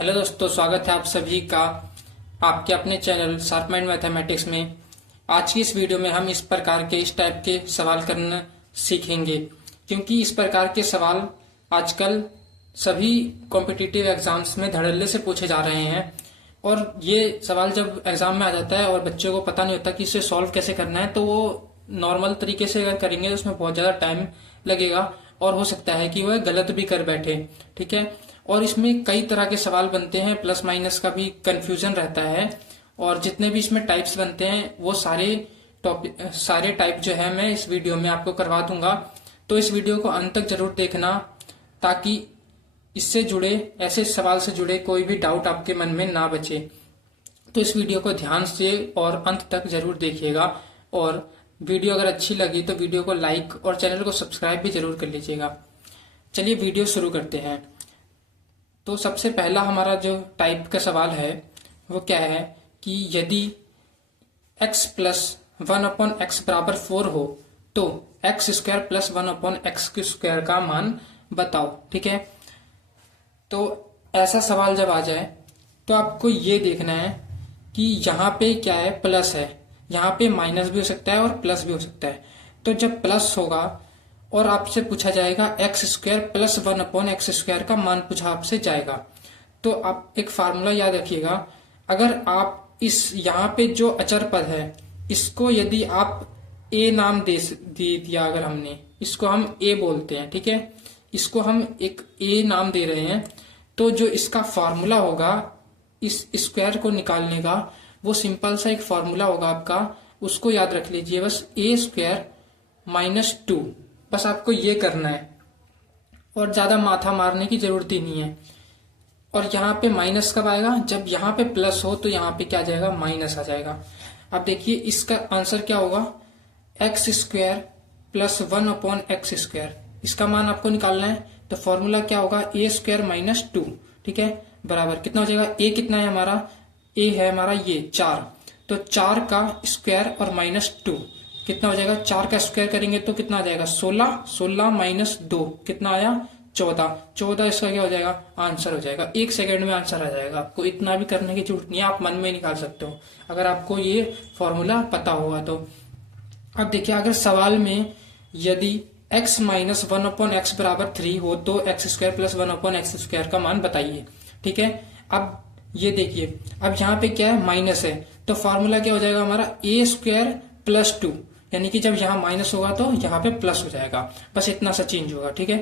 Hello दोस्तों, स्वागत है आप सभी का आपके अपने चैनल शार्प माइंड मैथमेटिक्स में। आज की इस वीडियो में हम इस प्रकार के इस टाइप के सवाल करना सीखेंगे, क्योंकि इस प्रकार के सवाल आजकल सभी कॉम्पिटिटिव एग्जाम्स में धड़ल्ले से पूछे जा रहे हैं। और ये सवाल जब एग्जाम में आ जाता है और बच्चों को पता नहीं होता कि इसे सॉल्व कैसे करना है, तो वो नॉर्मल तरीके से अगर करेंगे तो उसमें बहुत ज़्यादा टाइम लगेगा और हो सकता है कि वह गलत भी कर बैठे। ठीक है। और इसमें कई तरह के सवाल बनते हैं, प्लस माइनस का भी कंफ्यूजन रहता है। और जितने भी इसमें टाइप्स बनते हैं वो सारे टाइप जो है मैं इस वीडियो में आपको करवा दूंगा। तो इस वीडियो को अंत तक जरूर देखना, ताकि इससे जुड़े ऐसे सवाल से जुड़े कोई भी डाउट आपके मन में ना बचे। तो इस वीडियो को ध्यान से और अंत तक जरूर देखिएगा। और वीडियो अगर अच्छी लगी तो वीडियो को लाइक और चैनल को सब्सक्राइब भी जरूर कर लीजिएगा। चलिए वीडियो शुरू करते हैं। तो सबसे पहला हमारा जो टाइप का सवाल है वो क्या है कि यदि x प्लस 1/x बराबर 4 हो तो x square plus 1/x square का मान बताओ। ठीक है। तो ऐसा सवाल जब आ जाए तो आपको ये देखना है कि यहाँ पे क्या है, प्लस है, यहाँ पे माइनस भी हो सकता है और प्लस भी हो सकता है। तो जब प्लस होगा और आपसे पूछा जाएगा x square plus 1/x square का मान पूछा आपसे जाएगा, तो आप एक फार्मूला याद रखिएगा। अगर आप इस यहाँ पे जो अचर पद है इसको यदि आप ए नाम दे दिया, अगर हमने इसको हम ए बोलते हैं, ठीक है, इसको हम एक ए नाम दे रहे हैं, तो जो इसका फार्मूला होगा इस स्क्वायर को निकालने का, वो सिंपल सा एक फार्मूला होगा आपका, उसको याद रख लीजिए। बस ए स्क्वायर -2, बस आपको ये करना है और ज्यादा माथा मारने की जरूरत ही नहीं है। और यहाँ पे माइनस कब आएगा, जब यहाँ पे प्लस हो तो यहाँ पे क्या आ जाएगा, माइनस आ जाएगा। अब देखिए इसका आंसर क्या होगा, x square plus 1/x square, इसका मान आपको निकालना है। तो फॉर्मूला क्या होगा, ए स्क्वायर -2, ठीक है, बराबर कितना हो जाएगा, ए कितना है हमारा, ए है हमारा ये 4, तो 4 का स्क्वायर और -2 कितना हो जाएगा, 4 का स्क्वायर करेंगे तो कितना आ जाएगा, 16, 16 - 2 कितना आया, 14, 14 इसका क्या हो जाएगा, आंसर हो जाएगा। 1 सेकंड में आंसर आ जाएगा। आपको इतना भी करने की जरूरत नहीं है, आप मन में निकाल सकते हो अगर आपको ये फॉर्मूला पता होगा तो। अब देखिए अगर सवाल में यदि x - 1/x बराबर 3 हो तो x square plus 1/x square का मान बताइए। ठीक है। अब ये देखिए, अब यहाँ पे क्या है, माइनस है, तो फॉर्मूला क्या हो जाएगा हमारा, ए स्क्वायर प्लस 2, यानी कि जब यहाँ माइनस होगा तो यहाँ पे प्लस हो जाएगा, बस इतना सा चेंज होगा। ठीक है।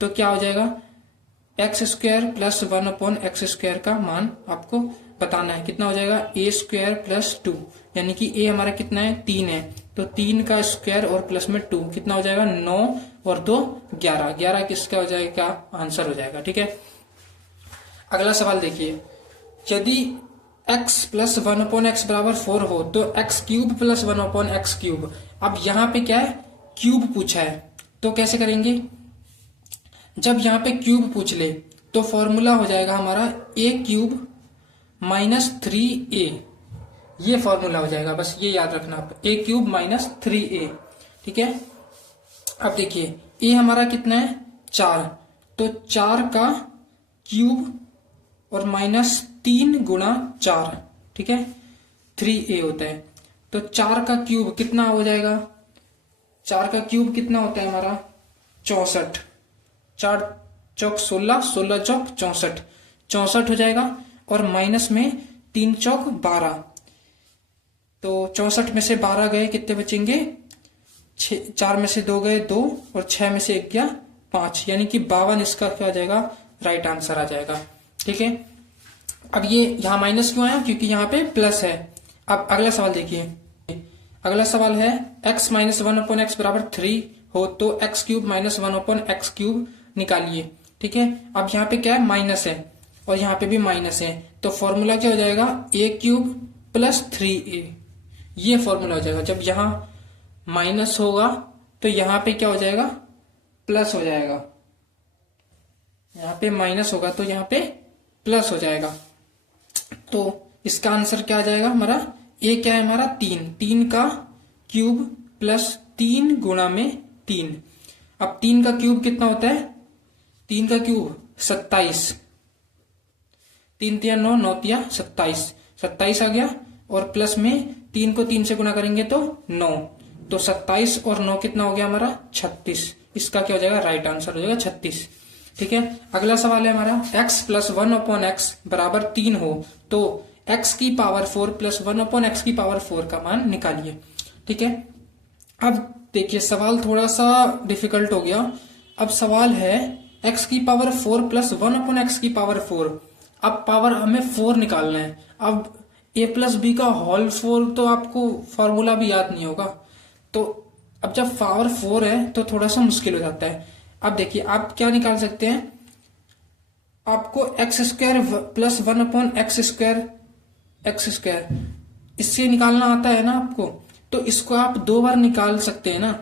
तो क्या हो जाएगा, x square plus 1/x square का मान आपको बताना है, कितना हो जाएगा, ए स्क्वायर प्लस 2, यानी कि ए हमारा कितना है, 3 है, तो 3 का स्क्वायर और प्लस में 2 कितना हो जाएगा, 9 और 2 11, 11 किसका हो जाएगा, आंसर हो जाएगा। ठीक है। अगला सवाल देखिए, यदि x प्लस 1/x बराबर 4 हो तो x cube plus 1/x cube. अब यहाँ पे क्या है, क्यूब पूछा है, तो कैसे करेंगे, जब यहाँ पे क्यूब पूछ ले तो फॉर्मूला हो जाएगा हमारा a क्यूब -3a, ये फॉर्मूला हो जाएगा, बस ये याद रखना आप, a क्यूब -3a। ठीक है। अब देखिए a हमारा कितना है, 4, तो 4 का क्यूब और -3 गुणा 4, ठीक है, 3a होता है, तो 4 का क्यूब कितना हो जाएगा, 4 का क्यूब कितना होता है हमारा, 64, 4 चौक 16, 16 चौक 64, 64 हो जाएगा, और माइनस में 3 चौक 12, तो 64 में से 12 गए, कितने बचेंगे, 4 में से 2 गए 2, और 6 में से 1 गया 5, यानी कि 52 इसका क्या हो जाएगा, राइट आंसर आ जाएगा। ठीक है। अब ये यहाँ माइनस क्यों आया, क्योंकि यहाँ पे प्लस है। अब अगला सवाल देखिए, अगला सवाल है x - 1/x बराबर 3 हो तो x क्यूब -1/x क्यूब निकालिए। ठीक है। अब यहाँ पे क्या है, माइनस है, और यहाँ पे भी माइनस है, तो फॉर्मूला क्या हो जाएगा, a क्यूब प्लस 3a, ये फॉर्मूला हो जाएगा। जब यहाँ माइनस होगा तो यहाँ पे क्या हो जाएगा, प्लस हो जाएगा, यहाँ पे माइनस होगा तो यहाँ पे प्लस हो जाएगा। तो इसका आंसर क्या आ जाएगा हमारा, ए क्या है हमारा, 3, 3 का क्यूब प्लस 3 गुणा में 3। अब 3 का क्यूब कितना होता है, 3 का क्यूब 27, 3 तिया 9, 9 तिया 27, 27 आ गया। और प्लस में 3 को 3 से गुना करेंगे तो 9, तो 27 और 9 कितना हो गया हमारा 36। इसका क्या हो जाएगा, राइट आंसर हो जाएगा 36। ठीक है, अगला सवाल है हमारा x प्लस 1/x बराबर 3 हो तो x की पावर 4 प्लस 1/x की पावर 4 का मान निकालिए। ठीक है, अब देखिए सवाल थोड़ा सा डिफिकल्ट हो गया। अब सवाल है x की पावर 4 प्लस 1/x की पावर 4। अब पावर हमें 4 निकालना है। अब a प्लस बी का होल 4 तो आपको फॉर्मूला भी याद नहीं होगा, तो अब जब पावर 4 है तो थोड़ा सा मुश्किल हो जाता है। अब देखिए आप क्या निकाल सकते हैं, आपको एक्स स्क्वायर प्लस 1/x² इससे निकालना आता है ना आपको, तो इसको आप 2 बार निकाल सकते हैं ना,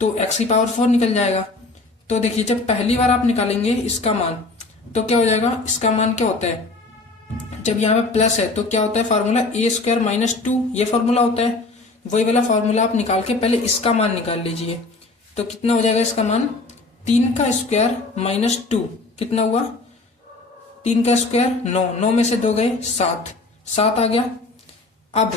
तो x की पावर 4 निकल जाएगा। तो देखिए जब पहली बार आप निकालेंगे इसका मान तो क्या हो जाएगा, इसका मान क्या होता है, जब यहाँ पे प्लस है तो क्या होता है फार्मूला a² - 2, ये फार्मूला होता है। वही वाला फार्मूला आप निकाल के पहले इसका मान निकाल लीजिए। तो कितना हो जाएगा इसका मान, 3 का स्क्वायर माइनस 2 कितना हुआ, 3 का स्क्वायर 9, 9 में से 2 गए 7, 7 आ गया। अब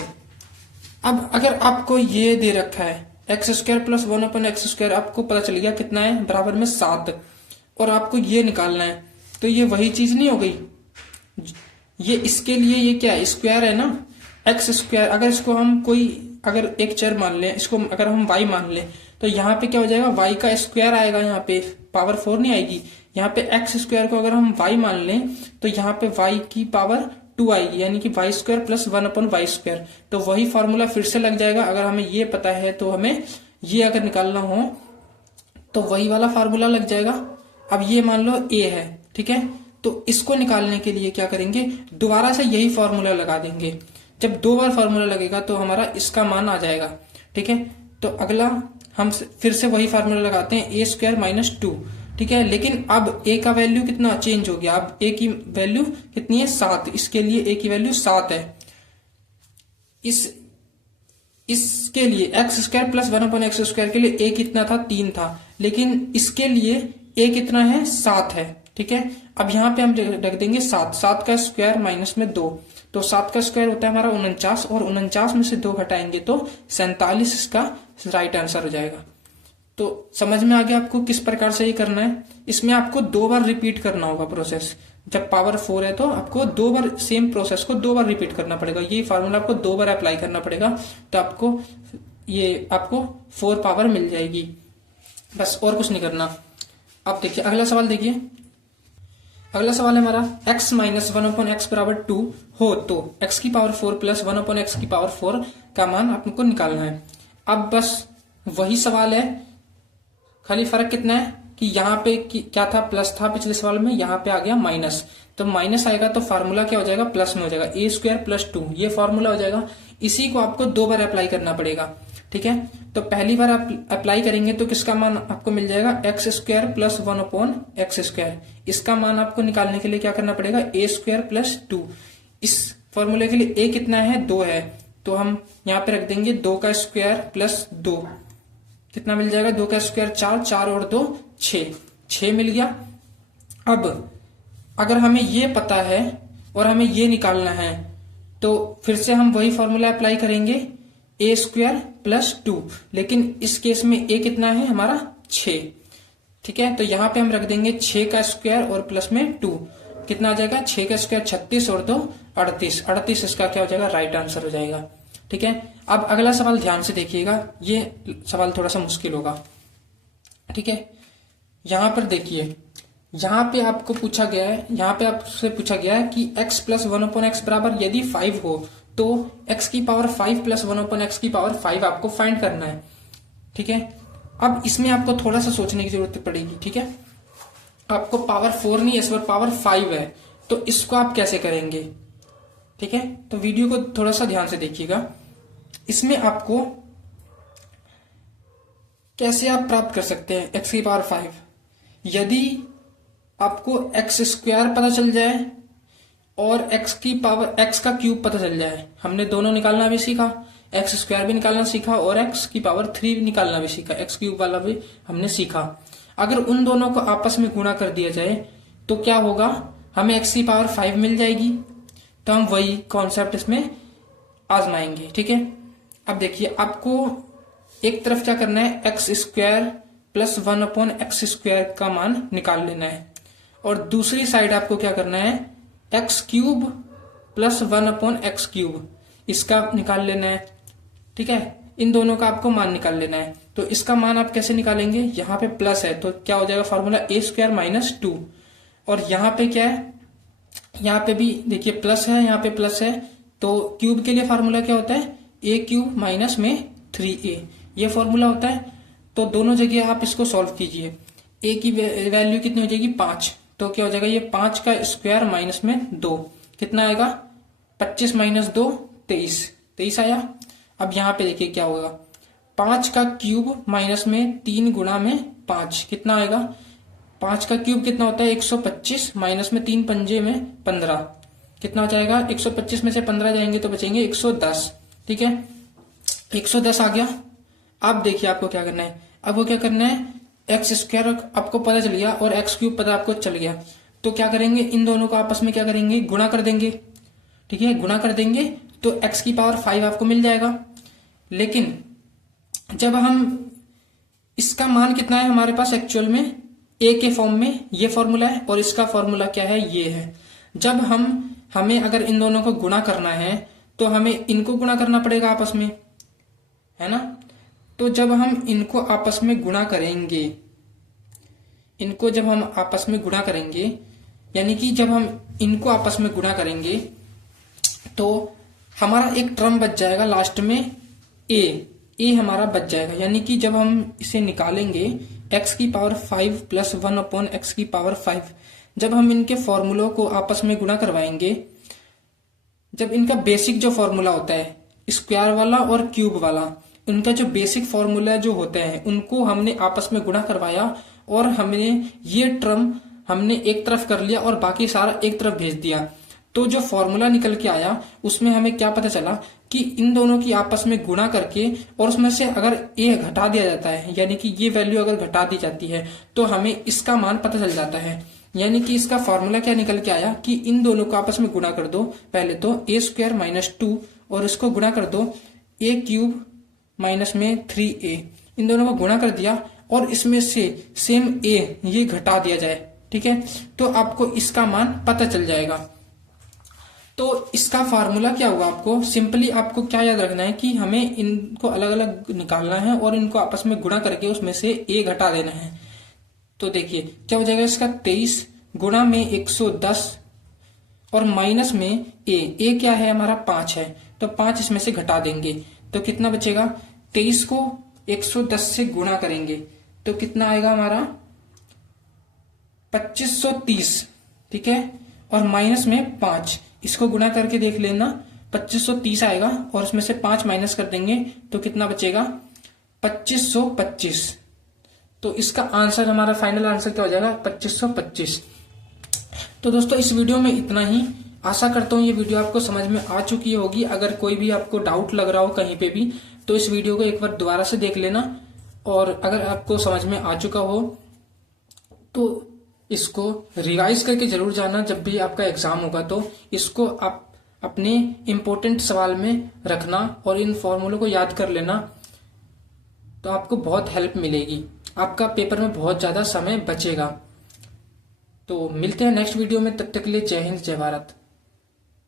अगर आपको ये दे रखा है x² प्लस 1/x², आपको पता चल गया कितना है, बराबर में 7, और आपको ये निकालना है, तो ये वही चीज नहीं हो गई, ये इसके लिए ये क्या है, स्क्वायर है ना, x²। अगर इसको हम अगर एक चर मान लें, इसको अगर हम y मान लें, तो यहाँ पे क्या हो जाएगा, y का स्क्वायर आएगा, यहाँ पे पावर 4 नहीं आएगी। यहाँ पे x² को अगर हम y मान लें तो यहाँ पे y की पावर 2 आएगी, यानी कि y² प्लस 1/y²। तो वही फॉर्मूला फिर से लग जाएगा। अगर हमें ये पता है तो हमें ये अगर निकालना हो तो वही वाला फार्मूला लग जाएगा। अब ये मान लो a है, ठीक है, तो इसको निकालने के लिए क्या करेंगे, दोबारा से यही फॉर्मूला लगा देंगे। जब 2 बार फॉर्मूला लगेगा तो हमारा इसका मान आ जाएगा। ठीक है, तो अगला हम फिर से वही फार्मूला लगाते हैं, a² - 2। ठीक है, लेकिन अब a का वैल्यू कितना चेंज हो गया, अब a की वैल्यू कितनी है, 7। इसके लिए a की वैल्यू 7 है। इसके लिए x² प्लस 1/x² के लिए a कितना था, 3 था, लेकिन इसके लिए a कितना है, 7 है। ठीक है, अब यहाँ पे हम रख देंगे 7, 7 का स्क्वायर माइनस में 2, तो 7 का स्क्वायर होता है हमारा 49, और 49 में से 2 घटाएंगे तो 47 इसका राइट आंसर हो जाएगा। तो समझ में आ गया आपको किस प्रकार से ये करना है। इसमें आपको 2 बार रिपीट करना होगा प्रोसेस। जब पावर 4 है तो आपको 2 बार सेम प्रोसेस को 2 बार रिपीट करना पड़ेगा। ये फार्मूला आपको 2 बार अप्लाई करना पड़ेगा, तो आपको 4 पावर मिल जाएगी, बस और कुछ नहीं करना। अब देखिए अगला सवाल, देखिए अगला सवाल है हमारा x माइनस 1/x बराबर 2 हो तो x की पावर 4 प्लस 1/x की पावर 4 का मान आपको निकालना है। अब बस वही सवाल है, खाली फर्क कितना है कि यहाँ पे क्या था, प्लस था पिछले सवाल में, यहाँ पे आ गया माइनस। तो माइनस आएगा तो फार्मूला क्या हो जाएगा, प्लस में हो जाएगा, a² + 2 ये फार्मूला हो जाएगा। इसी को आपको 2 बार अप्लाई करना पड़ेगा। ठीक है, तो पहली बार आप अप्लाई करेंगे तो किसका मान आपको मिल जाएगा, x² प्लस 1/x²। इसका मान आपको निकालने के लिए क्या करना पड़ेगा, a² + 2। इस फॉर्मूले के लिए a कितना है, 2 है, तो हम यहाँ पे रख देंगे 2 का स्क्वायर प्लस 2, कितना मिल जाएगा, 2 का स्क्वायर 4, 4 और 2 6, 6 मिल गया। अब अगर हमें ये पता है और हमें ये निकालना है तो फिर से हम वही फॉर्मूला अप्लाई करेंगे, a² + 2, लेकिन इस केस में a कितना है हमारा 6। ठीक है, तो यहाँ पे हम रख देंगे 6 का स्क्वायर और प्लस में 2, कितना आ जाएगा, 6 का स्क्वायर 36 और 2 38, 38 इसका क्या हो जाएगा, राइट आंसर हो जाएगा। ठीक है, अब अगला सवाल ध्यान से देखिएगा, ये सवाल थोड़ा सा मुश्किल होगा। ठीक है, यहाँ पर देखिए, यहाँ पे आपको पूछा गया है, यहाँ पे आपसे पूछा गया है कि x प्लस 1/x बराबर यदि 5 हो तो x की पावर 5 प्लस 1/x की पावर 5 आपको फाइंड करना है। ठीक है, अब इसमें आपको थोड़ा सा सोचने की जरूरत पड़ेगी। ठीक है, आपको पावर 4 नहीं है, इस बार पावर 5 है, तो इसको आप कैसे करेंगे। ठीक है, तो वीडियो को थोड़ा सा ध्यान से देखिएगा। इसमें आपको कैसे आप प्राप्त कर सकते हैं x की पावर 5, यदि आपको x² पता चल जाए और x का क्यूब पता चल जाए। हमने दोनों निकालना भी सीखा, x² भी निकालना सीखा और x की पावर 3 भी निकालना भी सीखा, x³ वाला भी हमने सीखा। अगर उन दोनों को आपस में गुणा कर दिया जाए तो क्या होगा, हमें x की पावर 5 मिल जाएगी। तो हम वही कॉन्सेप्ट इसमें आजमाएंगे, ठीक है। अब देखिए, आपको एक तरफ क्या करना है, एक्स स्क्वायर प्लस 1/x² का मान निकाल लेना है, और दूसरी साइड आपको क्या करना है, x³ प्लस 1/x³ इसका निकाल लेना है, ठीक है। इन दोनों का आपको मान निकाल लेना है। तो इसका मान आप कैसे निकालेंगे, यहाँ पे प्लस है तो क्या हो जाएगा फॉर्मूला a² - 2, और यहाँ पे क्या है, यहाँ पे भी देखिए प्लस है, यहाँ पे प्लस है, तो क्यूब के लिए फॉर्मूला क्या होता है, a³ - 3a, ये फॉर्मूला होता है। तो दोनों जगह आप इसको सॉल्व कीजिए। a की वैल्यू कितनी हो जाएगी, 5, तो क्या हो जाएगा, ये 5 का स्क्वायर माइनस में 2 कितना आएगा, 25 - 2 23 आया। अब यहाँ पे देखिए क्या होगा, 5 का क्यूब माइनस में 3 गुणा में 5 कितना आएगा, 5 का क्यूब कितना होता है, 125 माइनस में 3 पंजे में 15 कितना हो जाएगा, 125 में से 15 जाएंगे तो बचेंगे 110, ठीक है। 110 आ गया। अब देखिए आपको क्या करना है, अब वो क्या करना है, x² आपको पता चल गया और x³ पता आपको चल गया, तो क्या करेंगे, इन दोनों को आपस में क्या करेंगे, गुणा कर देंगे, ठीक है। गुणा कर देंगे तो x की पावर 5 आपको मिल जाएगा। लेकिन जब हम इसका मान कितना है हमारे पास एक्चुअल में, a के फॉर्म में ये फॉर्मूला है और इसका फॉर्मूला क्या है, ये है। जब हमें अगर इन दोनों को गुणा करना है तो हमें इनको गुणा करना पड़ेगा आपस में, है ना। तो जब हम इनको आपस में गुणा करेंगे, इनको जब हम आपस में गुणा करेंगे, यानी कि जब हम इनको आपस में गुणा करेंगे तो हमारा एक टर्म बच जाएगा लास्ट में a हमारा बच जाएगा। यानी कि जब हम इसे निकालेंगे x की पावर 5 प्लस 1/x⁵, जब हम इनके फॉर्मूलों को आपस में गुणा करवाएंगे, जब इनका बेसिक जो फॉर्मूला होता है स्क्वायर वाला और क्यूब वाला, उनका जो बेसिक फॉर्मूला जो होते हैं उनको हमने आपस में गुणा करवाया और हमने ये टर्म हमने एक तरफ कर लिया और बाकी सारा एक तरफ भेज दिया। तो जो फॉर्मूला निकल के आया उसमें हमें क्या पता चला कि इन दोनों की आपस में गुणा करके और उसमें से अगर a घटा दिया जाता है, यानी कि ये वैल्यू अगर घटा दी जाती है तो हमें इसका मान पता चल जाता है। यानी कि इसका फॉर्मूला क्या निकल के आया कि इन दोनों को आपस में गुणा कर दो, पहले तो a² - 2 और इसको गुणा कर दो a³ माइनस में 3a, इन दोनों को गुणा कर दिया और इसमें से सेम a ये घटा दिया जाए, ठीक है। तो आपको इसका मान पता चल जाएगा। तो इसका फार्मूला क्या होगा, आपको सिंपली आपको क्या याद रखना है कि हमें इनको अलग अलग निकालना है और इनको आपस में गुणा करके उसमें से a घटा देना है। तो देखिए क्या हो जाएगा, इसका 23 गुणा में 110 और माइनस में a क्या है हमारा 5 है, तो 5 इसमें से घटा देंगे तो कितना बचेगा, 23 को 110 से गुणा करेंगे तो कितना आएगा हमारा 2530, ठीक है। और माइनस में 5, इसको गुणा करके देख लेना, 2530 आएगा और उसमें से 5 माइनस कर देंगे तो कितना बचेगा 2525। तो इसका आंसर हमारा फाइनल आंसर क्या हो जाएगा 2525। तो दोस्तों इस वीडियो में इतना ही। आशा करता हूँ ये वीडियो आपको समझ में आ चुकी होगी। अगर कोई भी आपको डाउट लग रहा हो कहीं पे भी तो इस वीडियो को एक बार दोबारा से देख लेना, और अगर आपको समझ में आ चुका हो तो इसको रिवाइज करके जरूर जाना। जब भी आपका एग्जाम होगा तो इसको आप अपने इम्पोर्टेंट सवाल में रखना और इन फॉर्मूलों को याद कर लेना, तो आपको बहुत हेल्प मिलेगी, आपका पेपर में बहुत ज्यादा समय बचेगा। तो मिलते हैं नेक्स्ट वीडियो में, तब तक के लिए जय हिंद जय भारत।